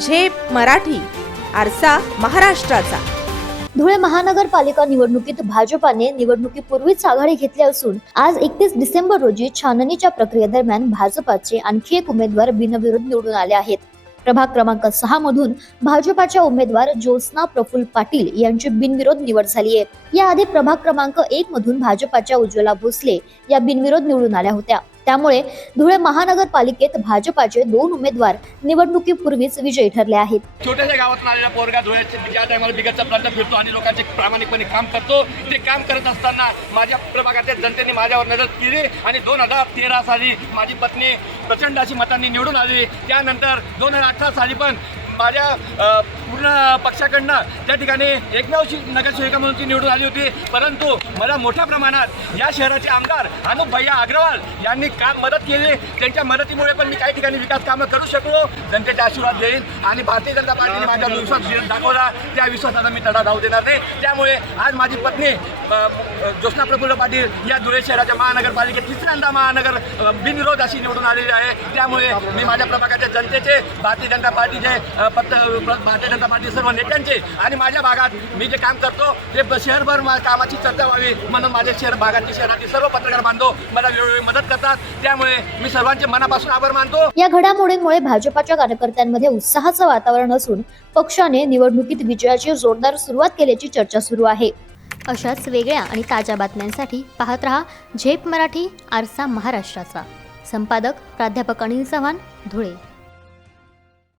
झेप मराठी, आरसा महाराष्ट्राचा. धुळे महानगरपालिका निवडणुकीत भाजपाने निवडणुकीपूर्वीच आघाडी घेतली असून आज 31 डिसेंबर रोजी छाननीच्या प्रक्रियेदरम्यान भाजपाचे आणखी एक उमेदवार बिनविरोध निवडून आले आहेत. प्रभाग क्रमांक 6 मधून भाजपाच्या उमेदवार ज्योत्स्ना प्रफुल्ल पाटील यांची बिनविरोध निवड झाली आहे. याआधी प्रभाग क्रमांक 1 मधून भाजपाच्या उज्ज्वला भोसले या बिनविरोध निवडून आल्या होत्या. त्यामुळे धुळे महानगरपालिकेत भाजपाचे 2 उमेदवार निवडणुकीपूर्वीच विजयी ठरले आहेत. छोट्याशा गावातून आलेला पोरगा धुळ्याचे ज्या टायमाला बिगतचा प्रांत फिरतो आणि लोकांचे प्रामाणिकपणे काम करतो, ते काम करत असताना माझ्या प्रभागाच्या जनतेने माझ्यावर नजर केली आणि 2013 साली माझी पत्नी प्रचंड अशी मतांनी निवडून आली. त्यानंतर 2018 साली पण माझ्या पूर्ण पक्षाकडनं त्या ठिकाणी एकमेव नगरसेविका म्हणून ती निवडून आली होती. परंतु मला मोठ्या प्रमाणात या शहराचे आमदार अनुप भैया अग्रवाल यांनी काम मदत केली. त्यांच्या मदतीमुळे पण मी काही ठिकाणी विकास कामं करू शकलो. जनतेचे आशीर्वाद देईन आणि भारतीय जनता पार्टीने माझ्यावर विश्वास दाखवला. त्या विश्वासाला मी तडा धावू देणार नाही. त्यामुळे आज माझी पत्नी ज्योत्स्ना प्रफुल्ल पाटील या धुळे शहराच्या महानगरपालिकेत तिसऱ्यांदा बिनविरोध अशी निवडून आलेली आहे. त्यामुळे मी माझ्या प्रभागाच्या जनतेचे, भारतीय जनता पार्टीचे, भारतीय जनता पार्टी सर्व नेत्यांचे आणि माझ्या भागात मी जे काम करतो ते शहरभर कामाची चर्चा व्हावी म्हणून माझे शहरातील सर्व पत्रकार बांधव मला वेळोवेळी मदत करतात. त्यामुळे मी सर्वांचे मनापासून आभार मानतो. या घडामोडींमुळे भाजपाच्या कार्यकर्त्यांमध्ये उत्साहाचं वातावरण असून पक्षाने निवडणुकीत विजयाची जोरदार सुरुवात केल्याची चर्चा सुरू आहे. अशाच वेगळ्या आणि ताज्या बातम्यांसाठी पाहत रहा झेप मराठी, आरसा महाराष्ट्राचा. संपादक प्राध्यापक अनिल चव्हाण, धुळे.